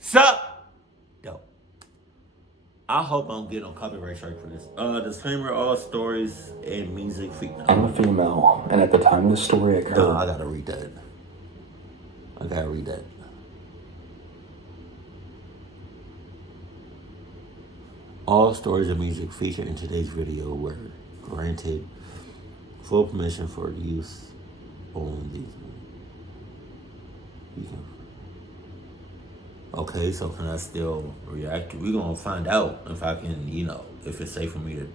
Sup? Dope. I hope I don't get on copyright strike for this. Disclaimer, all stories and music I'm a female, and at the time this story occurred... No, I gotta read that. All stories and music featured in today's video were granted full permission for use on these. Okay, so can I still react? We're gonna find out if I can, if it's safe for me to,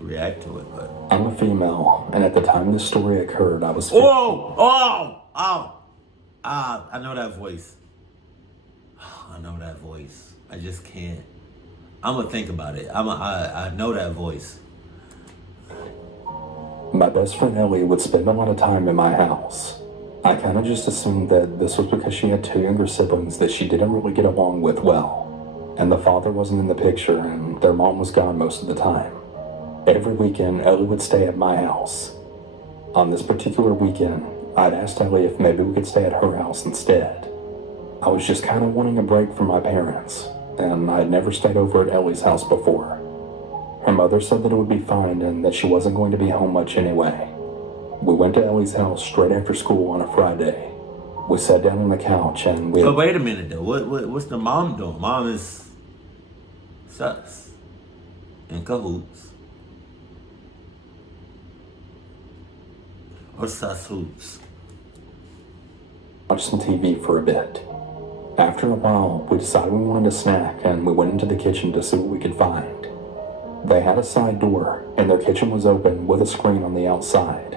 react to it. But I'm a female, and at the time this story occurred, I was... I know that voice. I just can't. I'm gonna think about it. I know that voice. My best friend Ellie would spend a lot of time in my house. I kind of just assumed that this was because she had two younger siblings that she didn't really get along with well. And the father wasn't in the picture, and their mom was gone most of the time. Every weekend, Ellie would stay at my house. On this particular weekend, I'd asked Ellie if maybe we could stay at her house instead. I was just kind of wanting a break from my parents, and I'd never stayed over at Ellie's house before. Her mother said that it would be fine and that she wasn't going to be home much anyway. We went to Ellie's house straight after school on a Friday. We sat down on the couch and we... But wait a minute though, what's the mom doing? Mom is sus in cahoots. Or sus hoops. Watched some TV for a bit. After a while, we decided we wanted a snack and we went into the kitchen to see what we could find. They had a side door and their kitchen was open with a screen on the outside.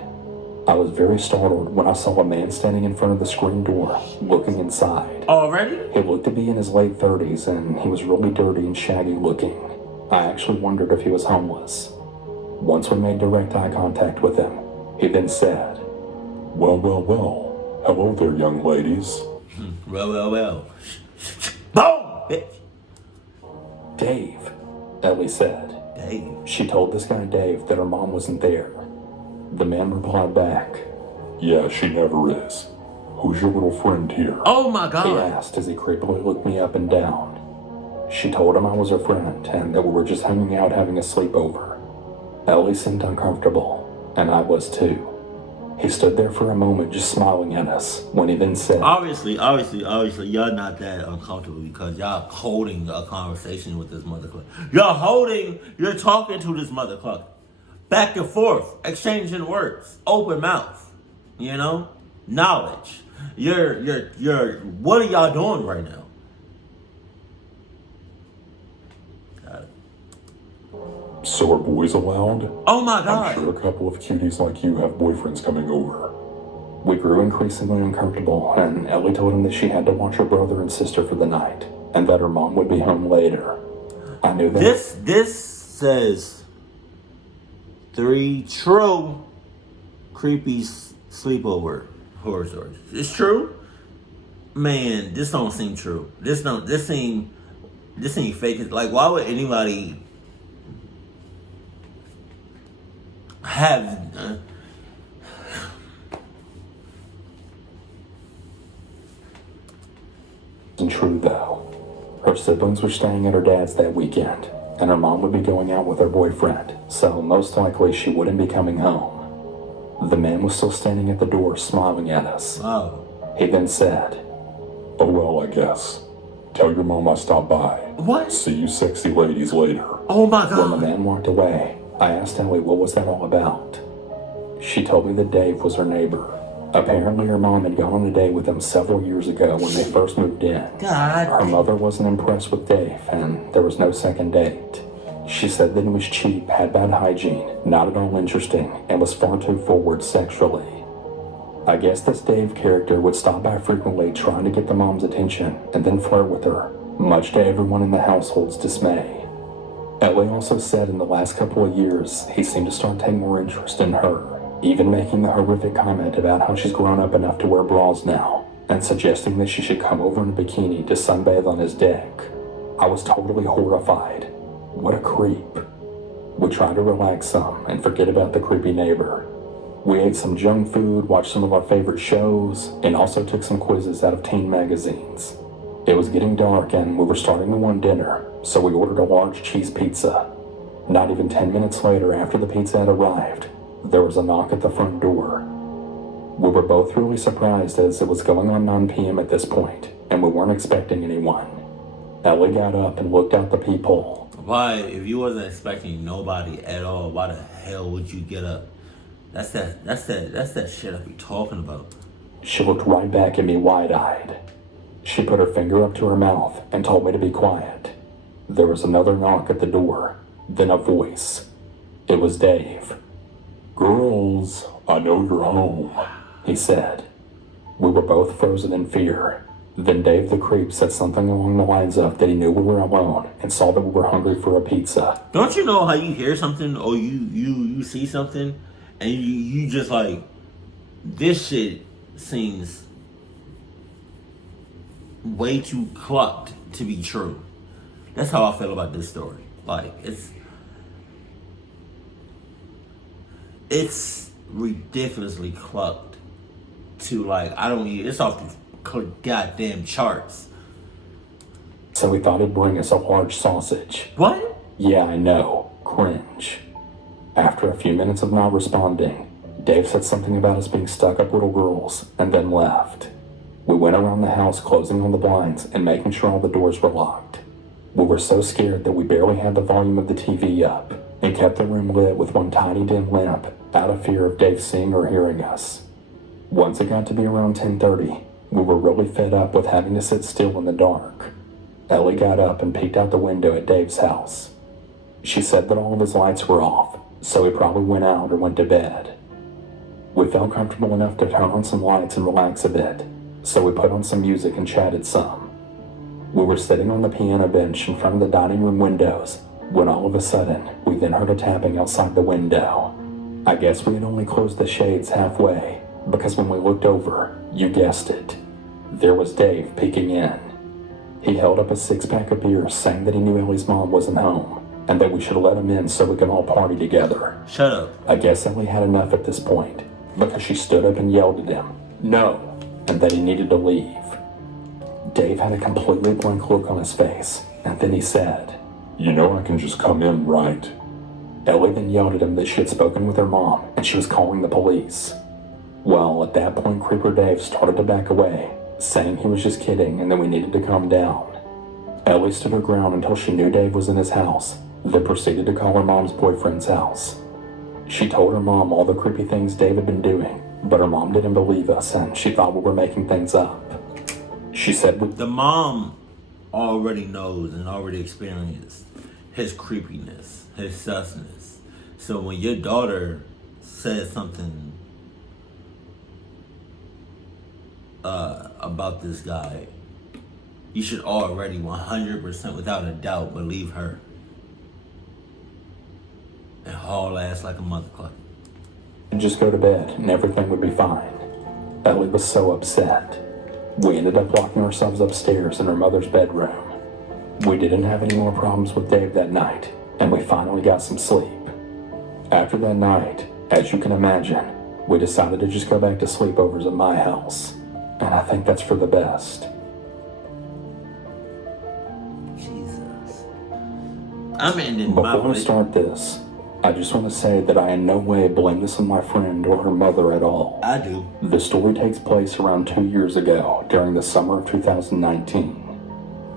I was very startled when I saw a man standing in front of the screen door, looking inside. Already? He looked to be in his late 30s and he was really dirty and shaggy looking. I actually wondered if he was homeless. Once we made direct eye contact with him, he then said, Well. Hello there, young ladies. Well. Boom, bitch. Dave, Ellie said. Dave? She told this guy Dave that her mom wasn't there. The man replied back, Yeah, she never is. Who's your little friend here? Oh my God. He asked as he creepily looked me up and down. She told him I was her friend and that we were just hanging out having a sleepover. Ellie seemed uncomfortable, and I was too. He stood there for a moment just smiling at us when he then said, Obviously, y'all not that uncomfortable because y'all holding a conversation with this mother cluck. You're talking to this mother cluck. Back and forth, exchanging words, open mouth, knowledge. What are y'all doing right now? Got it. So are boys allowed? Oh my God. I'm sure a couple of cuties like you have boyfriends coming over. We grew increasingly uncomfortable, and Ellie told him that she had to watch her brother and sister for the night, and that her mom would be home later. I knew that... This says 3 true creepy sleepover horror stories. It's true? Man, this don't seem true. This seem fake. Like, why would anybody have... Isn't true though. Her siblings were staying at her dad's that weekend, and her mom would be going out with her boyfriend, so most likely she wouldn't be coming home. The man was still standing at the door smiling at us. Oh. He then said, Oh well, I guess. Tell your mom I stopped by. What? See you sexy ladies later. Oh my God. When the man walked away, I asked Ellie what was that all about. She told me that Dave was her neighbor. Apparently her mom had gone on a date with him several years ago when they first moved in. God. Her mother wasn't impressed with Dave, and there was no second date. She said that he was cheap, had bad hygiene, not at all interesting, and was far too forward sexually. I guess this Dave character would stop by frequently trying to get the mom's attention and then flirt with her, much to everyone in the household's dismay. Ellie also said in the last couple of years he seemed to start taking more interest in her, even making the horrific comment about how she's grown up enough to wear bras now, and suggesting that she should come over in a bikini to sunbathe on his deck. I was totally horrified. What a creep. We tried to relax some and forget about the creepy neighbor. We ate some junk food, watched some of our favorite shows, and also took some quizzes out of teen magazines. It was getting dark and we were starting to want dinner, so we ordered a large cheese pizza. Not even 10 minutes later, after the pizza had arrived, there was a knock at the front door. We were both really surprised as it was going on 9 p.m. at this point, and we weren't expecting anyone. Ellie got up and looked out the peephole. Why, if you wasn't expecting nobody at all, why the hell would you get up? That's that shit I be talking about. She looked right back at me wide-eyed. She put her finger up to her mouth and told me to be quiet. There was another knock at the door, then a voice. It was Dave. Girls, I know you're home, he said. We were both frozen in fear. Then Dave the creep said something along the lines of that he knew we were alone and saw that we were hungry for a pizza. Don't you know how you hear something or you see something and you just like, this shit seems way too clucked to be true. That's how I feel about this story. Like, it's ridiculously clucked to like, it's off the goddamn charts. So we thought he'd bring us a large sausage. What? Yeah, I know. Cringe. After a few minutes of not responding, Dave said something about us being stuck-up little girls and then left. We went around the house closing all the blinds and making sure all the doors were locked. We were so scared that we barely had the volume of the TV up and kept the room lit with one tiny dim lamp out of fear of Dave seeing or hearing us. Once it got to be around 10:30, we were really fed up with having to sit still in the dark. Ellie got up and peeked out the window at Dave's house. She said that all of his lights were off, so he probably went out or went to bed. We felt comfortable enough to turn on some lights and relax a bit, so we put on some music and chatted some. We were sitting on the piano bench in front of the dining room windows when all of a sudden we then heard a tapping outside the window. I guess we had only closed the shades halfway, because when we looked over, you guessed it, there was Dave peeking in. He held up a 6-pack of beer saying that he knew Ellie's mom wasn't home and that we should let him in so we could all party together. Shut up. I guess Ellie had enough at this point because she stood up and yelled at him, "No," and that he needed to leave. Dave had a completely blank look on his face, and then he said, You know I can just come in, right? Ellie then yelled at him that she had spoken with her mom and she was calling the police. Well, at that point, Creeper Dave started to back away, saying he was just kidding and that we needed to calm down. Ellie stood her ground until she knew Dave was in his house, then proceeded to call her mom's boyfriend's house. She told her mom all the creepy things Dave had been doing, but her mom didn't believe us and she thought we were making things up. She said the mom already knows and already experienced his creepiness, his susness. So when your daughter says something about this guy, you should already 100% without a doubt believe her and haul ass like a motherfucker. and just go to bed and everything would be fine. Ellie was so upset. We ended up locking ourselves upstairs in her mother's bedroom. We didn't have any more problems with Dave that night, and we finally got some sleep. After that night, as you can imagine, we decided to just go back to sleepovers at my house, and I think that's for the best. Jesus. I'm ending my Before we start this, I just want to say that I in no way blame this on my friend or her mother at all. I do. The story takes place around 2 years ago, during the summer of 2019.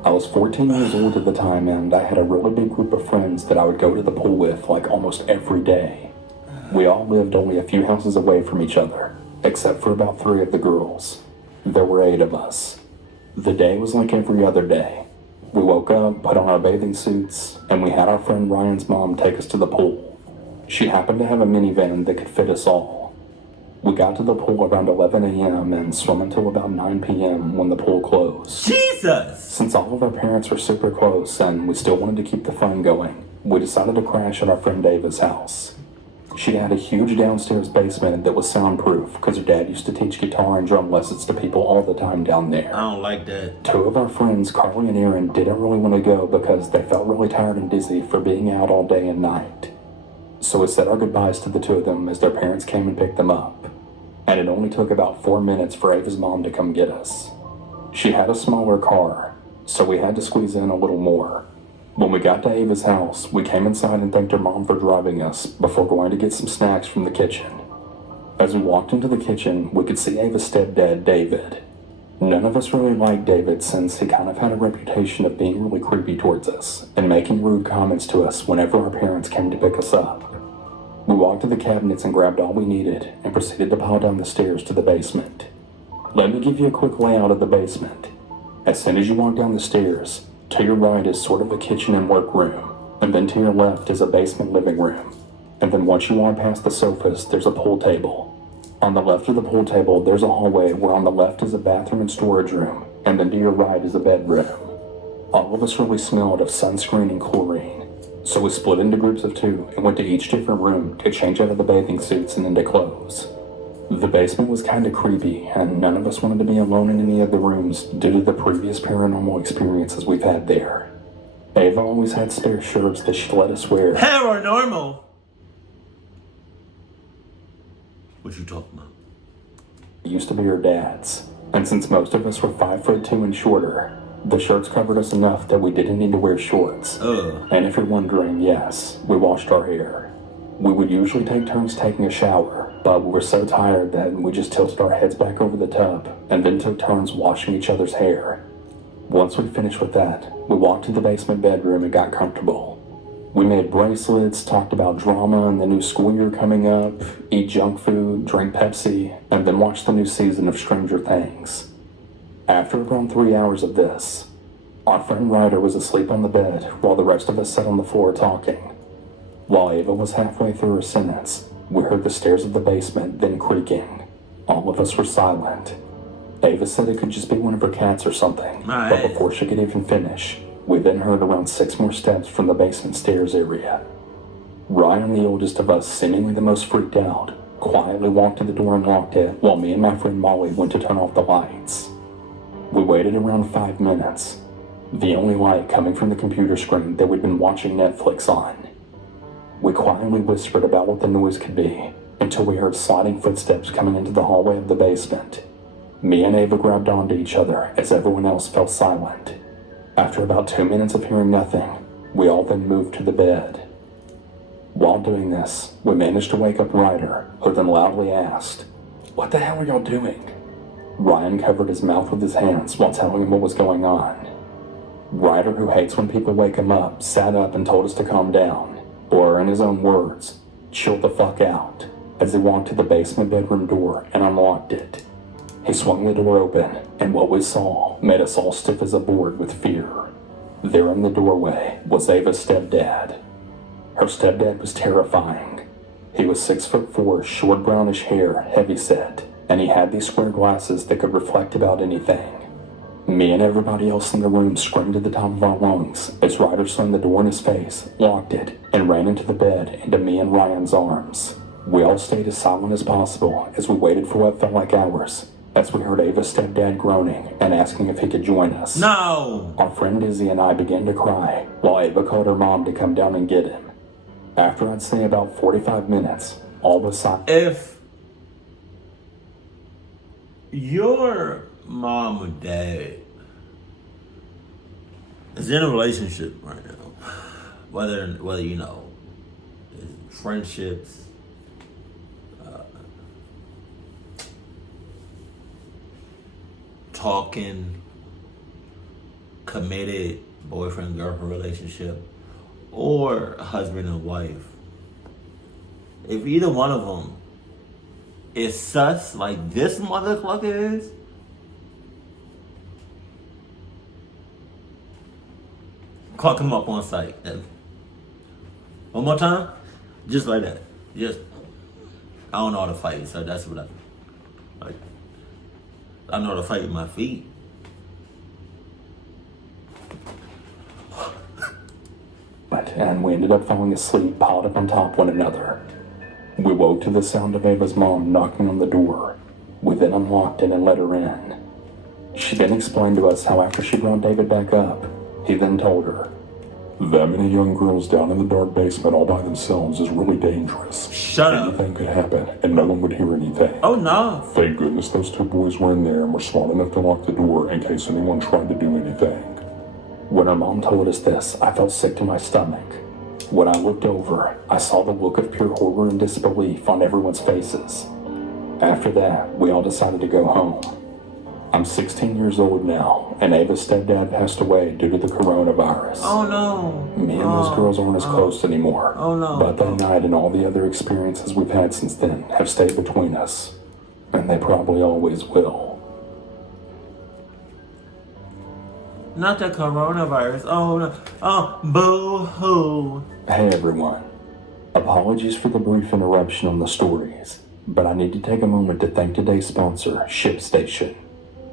I was 14 years old at the time, and I had a really big group of friends that I would go to the pool with like almost every day. We all lived only a few houses away from each other, except for about 3 of the girls. There were 8 of us. The day was like every other day. We woke up, put on our bathing suits, and we had our friend Ryan's mom take us to the pool. She happened to have a minivan that could fit us all. We got to the pool around 11 a.m. and swam until about 9 p.m. when the pool closed. Jesus! Since all of our parents were super close and we still wanted to keep the fun going, we decided to crash at our friend Ava's house. She had a huge downstairs basement that was soundproof because her dad used to teach guitar and drum lessons to people all the time down there. I don't like that. 2 of our friends, Carly and Aaron, didn't really want to go because they felt really tired and dizzy for being out all day and night. So we said our goodbyes to the 2 of them as their parents came and picked them up. And it only took about 4 minutes for Ava's mom to come get us. She had a smaller car, so we had to squeeze in a little more. When we got to Ava's house, we came inside and thanked her mom for driving us before going to get some snacks from the kitchen. As we walked into the kitchen, we could see Ava's stepdad, David. None of us really liked David since he kind of had a reputation of being really creepy towards us and making rude comments to us whenever our parents came to pick us up. We walked to the cabinets and grabbed all we needed and proceeded to pile down the stairs to the basement. Let me give you a quick layout of the basement. As soon as you walk down the stairs, to your right is sort of a kitchen and workroom, and then to your left is a basement living room. And then once you walk past the sofas, there's a pool table. On the left of the pool table, there's a hallway where on the left is a bathroom and storage room, and then to your right is a bedroom. All of us really smelled of sunscreen and chlorine, so we split into groups of 2 and went to each different room to change out of the bathing suits and into clothes. The basement was kind of creepy, and none of us wanted to be alone in any of the rooms due to the previous paranormal experiences we've had there. Ava always had spare shirts that she'd let us wear. Paranormal? What you talking about? It used to be her dad's, and since most of us were 5'2" and shorter, the shirts covered us enough that we didn't need to wear shorts. And if you're wondering, yes, we washed our hair. We would usually take turns taking a shower, but we were so tired that we just tilted our heads back over the tub and then took turns washing each other's hair. Once we finished with that, we walked to the basement bedroom and got comfortable. We made bracelets, talked about drama and the new school year coming up, eat junk food, drink Pepsi, and then watch the new season of Stranger Things. After around 3 hours of this, our friend Ryder was asleep on the bed while the rest of us sat on the floor talking. While Ava was halfway through her sentence, we heard the stairs of the basement then creaking. All of us were silent. Ava said it could just be one of her cats or something, but before she could even finish, we then heard around 6 more steps from the basement stairs area. Ryan, the oldest of us, seemingly the most freaked out, quietly walked to the door and locked it while me and my friend Molly went to turn off the lights. We waited around 5 minutes, the only light coming from the computer screen that we'd been watching Netflix on. We quietly whispered about what the noise could be until we heard sliding footsteps coming into the hallway of the basement. Me and Ava grabbed onto each other as everyone else fell silent. After about 2 minutes of hearing nothing, we all then moved to the bed. While doing this, we managed to wake up Ryder, who then loudly asked, "What the hell are y'all doing?" Ryan covered his mouth with his hands while telling him what was going on. Ryder, who hates when people wake him up, sat up and told us to calm down, or in his own words, chill the fuck out, as he walked to the basement bedroom door and unlocked it. He swung the door open, and what we saw made us all stiff as a board with fear. There in the doorway was Ava's stepdad. Her stepdad was terrifying. He was 6'4", short brownish hair, heavyset, and he had these square glasses that could reflect about anything. Me and everybody else in the room screamed at the top of our lungs as Ryder slammed the door in his face, locked it, and ran into the bed into me and Ryan's arms. We all stayed as silent as possible as we waited for what felt like hours, as we heard Ava's stepdad groaning and asking if he could join us. No! Our friend Izzy and I began to cry while Ava called her mom to come down and get him. After I'd say about 45 minutes, all was silent. If your mom or dad is in a relationship right now, whether you know, friendships, talking, committed boyfriend-girlfriend relationship, or husband and wife, if either one of them is sus like this motherfucker is, clock him up on site. One more time, just like that. Just, I don't know how to fight, so that's what I like. I know how to fight with my feet. And we ended up falling asleep piled up on top one another. We woke to the sound of Ava's mom knocking on the door. We then unlocked it and let her in. She then explained to us how after she brought David back up, he then told her, "That many young girls down in the dark basement all by themselves is really dangerous. Shut up. Anything could happen, and no one would hear anything. Oh no. Thank goodness those 2 boys were in there and were smart enough to lock the door in case anyone tried to do anything. When her mom told us this, I felt sick to my stomach. When I looked over, I saw the look of pure horror and disbelief on everyone's faces. After that, we all decided to go home. I'm 16 years old now, and Ava's stepdad passed away due to the coronavirus. Oh no. Me and those girls aren't as close anymore. Oh no. But that night and all the other experiences we've had since then have stayed between us. And they probably always will. Not the coronavirus. Oh no. Oh, boo-hoo. Hey everyone. Apologies for the brief interruption on the stories, but I need to take a moment to thank today's sponsor, ShipStation.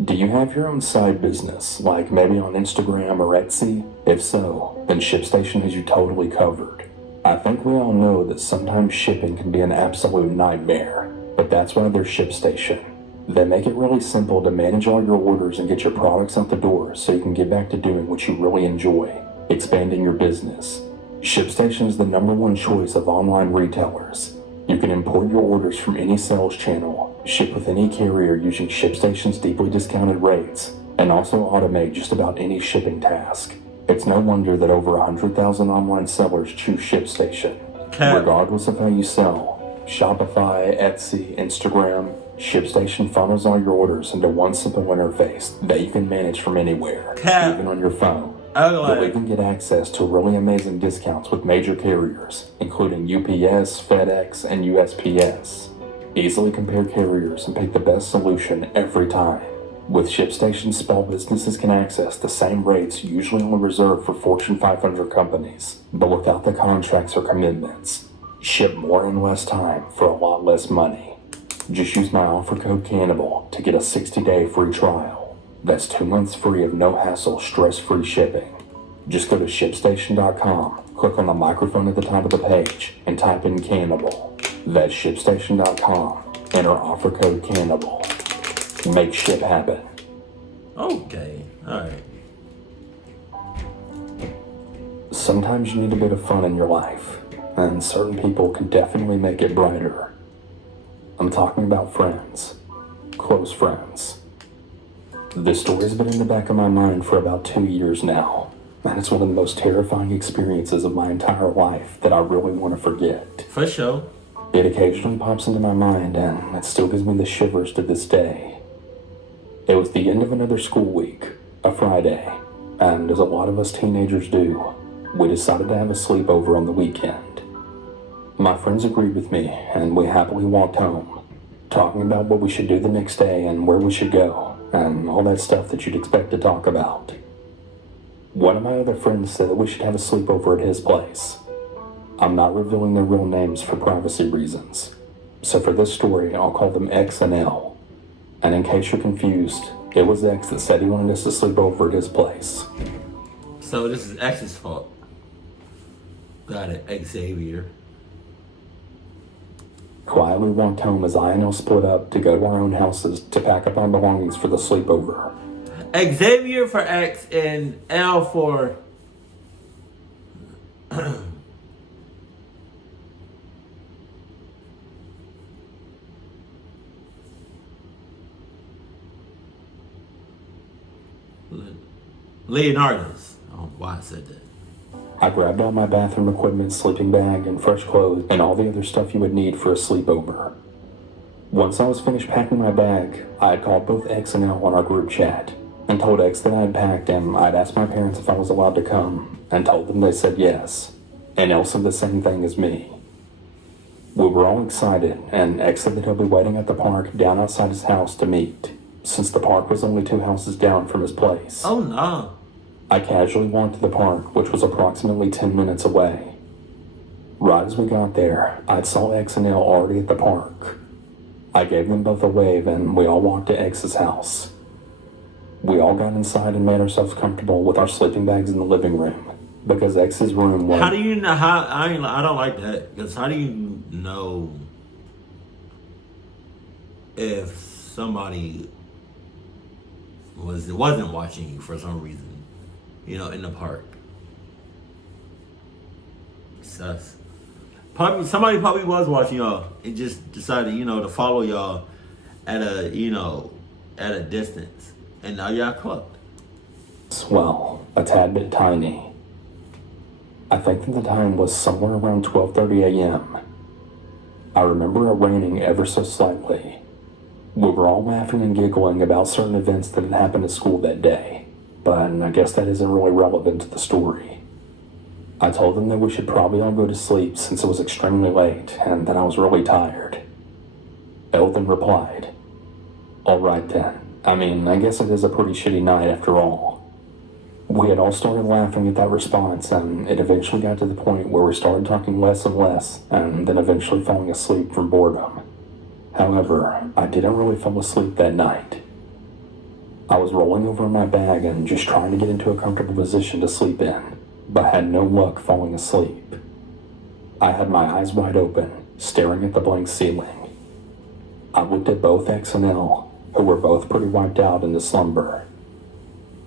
Do you have your own side business, like maybe on Instagram or Etsy? If so, then ShipStation has you totally covered. I think we all know that sometimes shipping can be an absolute nightmare, but that's why there's ShipStation. They make it really simple to manage all your orders and get your products out the door so you can get back to doing what you really enjoy, expanding your business. ShipStation is the #1 choice of online retailers. You can import your orders from any sales channel, ship with any carrier using ShipStation's deeply discounted rates, and also automate just about any shipping task. It's no wonder that over 100,000 online sellers choose ShipStation. Regardless of how you sell, Shopify, Etsy, Instagram, ShipStation funnels all your orders into one simple interface that you can manage from anywhere, even on your phone. You'll even get access to really amazing discounts with major carriers, including UPS, FedEx, and USPS. Easily compare carriers and pick the best solution every time. With ShipStation, small businesses can access the same rates usually only reserved for Fortune 500 companies, but without the contracts or commitments. Ship more in less time for a lot less money. Just use my offer code Cannibal to get a 60-day free trial. That's 2 months free of no hassle, stress-free shipping. Just go to ShipStation.com, click on the microphone at the top of the page, and type in Cannibal. That's ShipStation.com. Enter offer code Cannibal. Make ship happen. Okay, alright. Sometimes you need a bit of fun in your life, and certain people can definitely make it brighter. I'm talking about friends. Close friends. This story's been in the back of my mind for about 2 years now, and it's one of the most terrifying experiences of my entire life that I really want to forget. For sure. It occasionally pops into my mind, and it still gives me the shivers to this day. It was the end of another school week, a Friday, and as a lot of us teenagers do, we decided to have a sleepover on the weekend. My friends agreed with me, and we happily walked home, talking about what we should do the next day and where we should go, and all that stuff that you'd expect to talk about. One of my other friends said that we should have a sleepover at his place. I'm not revealing their real names for privacy reasons, so for this story, I'll call them X and L. And in case you're confused, it was X that said he wanted us to sleep over at his place. So this is X's fault. Got it, Xavier. Quietly walked home as I and L split up to go to our own houses to pack up our belongings for the sleepover. Xavier for X and L for Leonardo's. I don't know why I said that. I grabbed all my bathroom equipment, sleeping bag, and fresh clothes, and all the other stuff you would need for a sleepover. Once I was finished packing my bag, I had called both X and L on our group chat, and told X that I had packed and I'd asked my parents if I was allowed to come, and told them they said yes, and L said the same thing as me. We were all excited, and X said that he'll be waiting at the park down outside his house to meet, since the park was only 2 houses down from his place. Oh no. I casually walked to the park, which was approximately 10 minutes away. Right as we got there, I saw X and L already at the park. I gave them both a wave and we all walked to X's house. We all got inside and made ourselves comfortable with our sleeping bags in the living room, because X's room was... How do you know how? I don't like that, because how do you know if somebody wasn't watching you for some reason? You know, in the park. Sus. Somebody probably was watching y'all and just decided, to follow y'all at a distance. And now y'all clubbed. well, a tad bit tiny. I think that the time was somewhere around 12:30 a.m. I remember it raining ever so slightly. We were all laughing and giggling about certain events that had happened at school that day, but I guess that isn't really relevant to the story. I told them that we should probably all go to sleep since it was extremely late and that I was really tired. Eldon replied, "All right then. I mean, I guess it is a pretty shitty night after all." We had all started laughing at that response, and it eventually got to the point where we started talking less and less, and then eventually falling asleep from boredom. However, I didn't really fall asleep that night. I was rolling over in my bag and just trying to get into a comfortable position to sleep in, but had no luck falling asleep. I had my eyes wide open, staring at the blank ceiling. I looked at both X and L, who were both pretty wiped out into slumber.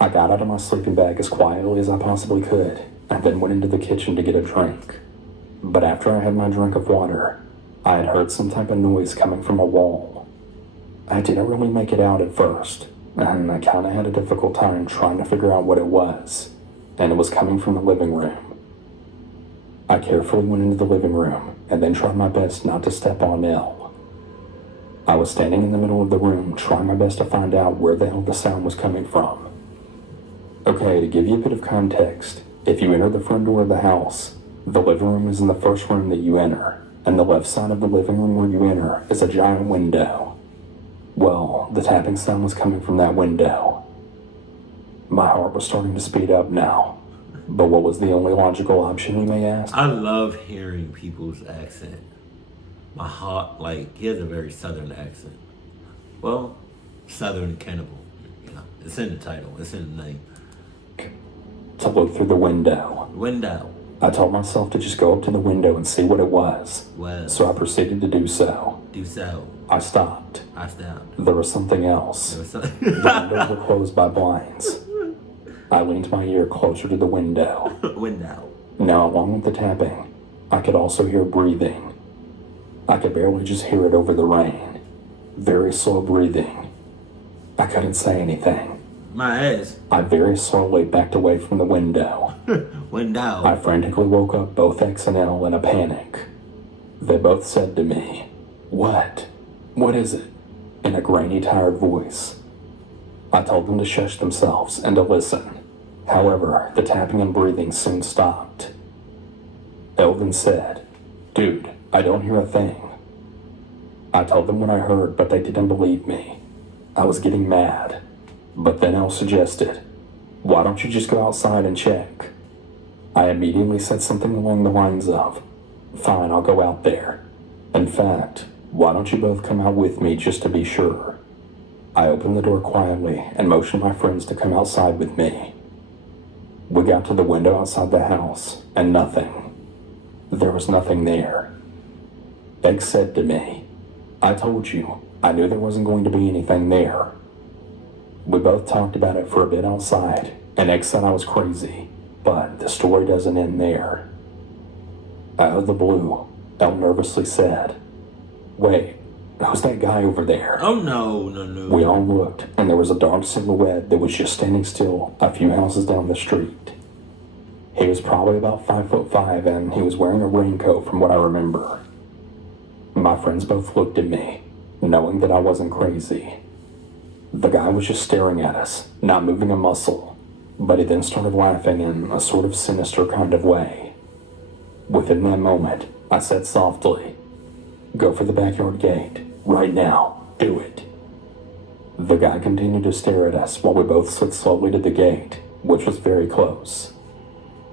I got out of my sleeping bag as quietly as I possibly could, and then went into the kitchen to get a drink. But after I had my drink of water, I had heard some type of noise coming from a wall. I didn't really make it out at first, and I kinda had a difficult time trying to figure out what it was, and it was coming from the living room. I carefully went into the living room, and then tried my best not to step on L. I was standing in the middle of the room, trying my best to find out where the hell the sound was coming from. Okay, to give you a bit of context, if you enter the front door of the house, the living room is in the first room that you enter, and the left side of the living room where you enter is a giant window. Well, the tapping sound was coming from that window. My heart was starting to speed up now, but what was the only logical option, you may ask? I love hearing people's accent. My heart, like, he has a very southern accent. Well, Southern Cannibal. You know, it's in the title, it's in the name. To look through the window. Window. I told myself to just go up to the window and see what it was. Well. So I proceeded to do so. Do so. I stopped. I stopped. There was something else. There was something. The windows were closed by blinds. I leaned my ear closer to the window. Window. Now, along with the tapping, I could also hear breathing. I could barely just hear it over the rain. Very slow breathing. I couldn't say anything. My ass. I very slowly backed away from the window. Window. I frantically woke up both X and L in a panic. They both said to me, "What? What is it?" in a grainy, tired voice. I told them to shush themselves and to listen. However, the tapping and breathing soon stopped. Eldon said, "Dude, I don't hear a thing." I told them what I heard, but they didn't believe me. I was getting mad. But then El suggested, "Why don't you just go outside and check?" I immediately said something along the lines of, "Fine, I'll go out there. In fact, why don't you both come out with me just to be sure?" I opened the door quietly and motioned my friends to come outside with me. We got to the window outside the house, and nothing. There was nothing there. Egg said to me, "I told you, I knew there wasn't going to be anything there." We both talked about it for a bit outside, and Egg said I was crazy, but the story doesn't end there. Out of the blue, El nervously said, "Wait, who's that guy over there?" Oh, no. We all looked, and there was a dark silhouette that was just standing still a few houses down the street. He was probably about 5'5", and he was wearing a raincoat from what I remember. My friends both looked at me, knowing that I wasn't crazy. The guy was just staring at us, not moving a muscle, but he then started laughing in a sort of sinister kind of way. Within that moment, I said softly, "Go for the backyard gate, right now, do it." The guy continued to stare at us while we both slid slowly to the gate, which was very close.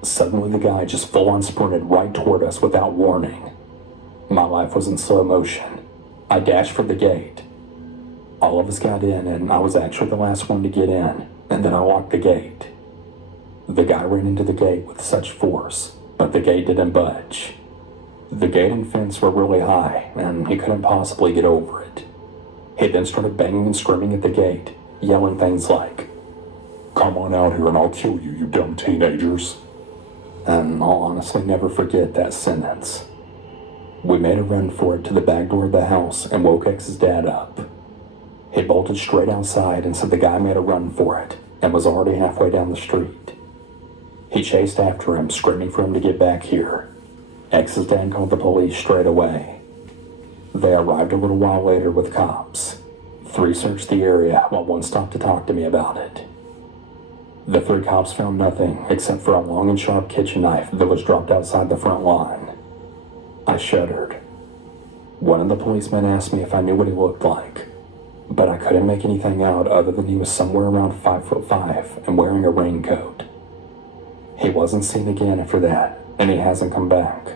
Suddenly the guy just full-on sprinted right toward us without warning. My life was in slow motion. I dashed for the gate. All of us got in, and I was actually the last one to get in, and then I locked the gate. The guy ran into the gate with such force, but the gate didn't budge. The gate and fence were really high, and he couldn't possibly get over it. He then started banging and screaming at the gate, yelling things like, "Come on out here and I'll kill you, you dumb teenagers." And I'll honestly never forget that sentence. We made a run for it to the back door of the house and woke X's dad up. He bolted straight outside and said the guy made a run for it, and was already halfway down the street. He chased after him, screaming for him to get back here. X's dad called the police straight away. They arrived a little while later with cops. 3 searched the area while 1 stopped to talk to me about it. The 3 cops found nothing except for a long and sharp kitchen knife that was dropped outside the front lawn. I shuddered. One of the policemen asked me if I knew what he looked like, but I couldn't make anything out other than he was somewhere around 5'5" and wearing a raincoat. He wasn't seen again after that, and he hasn't come back.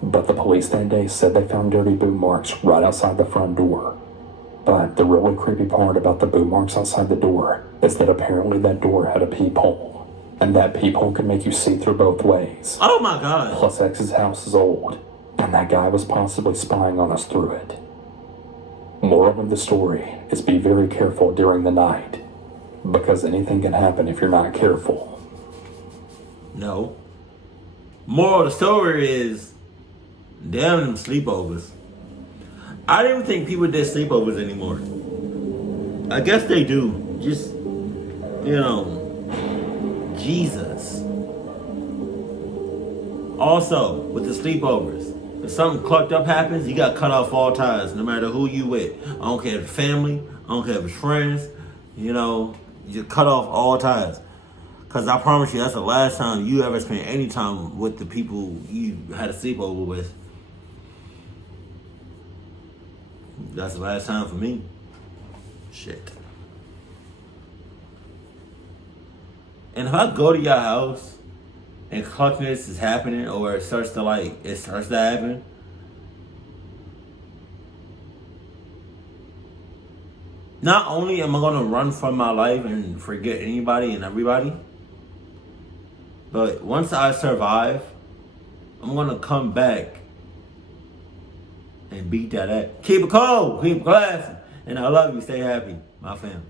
But the police that day said they found dirty boot marks right outside the front door. But the really creepy part about the boot marks outside the door is that apparently that door had a peephole, and that peephole could make you see through both ways. Oh my God. Plus X's house is old, and that guy was possibly spying on us through it. Moral of the story is be very careful during the night, because anything can happen if you're not careful. No. Moral of the story is, damn them sleepovers. I don't even think people did sleepovers anymore. I guess they do. Just, Jesus. Also, with the sleepovers, if something clucked up happens, you got cut off all ties, no matter who you with. I don't care if it's family, I don't care if it's friends, you cut off all ties. Because I promise you, that's the last time you ever spent any time with the people you had a sleepover with. That's the last time for me. Shit. And if I go to your house and cluckness is happening, or it starts to happen, not only am I gonna run from my life and forget anybody and everybody, but once I survive, I'm gonna come back and beat that ass. Keep it cold, keep it classy, and I love you. Stay happy, my family.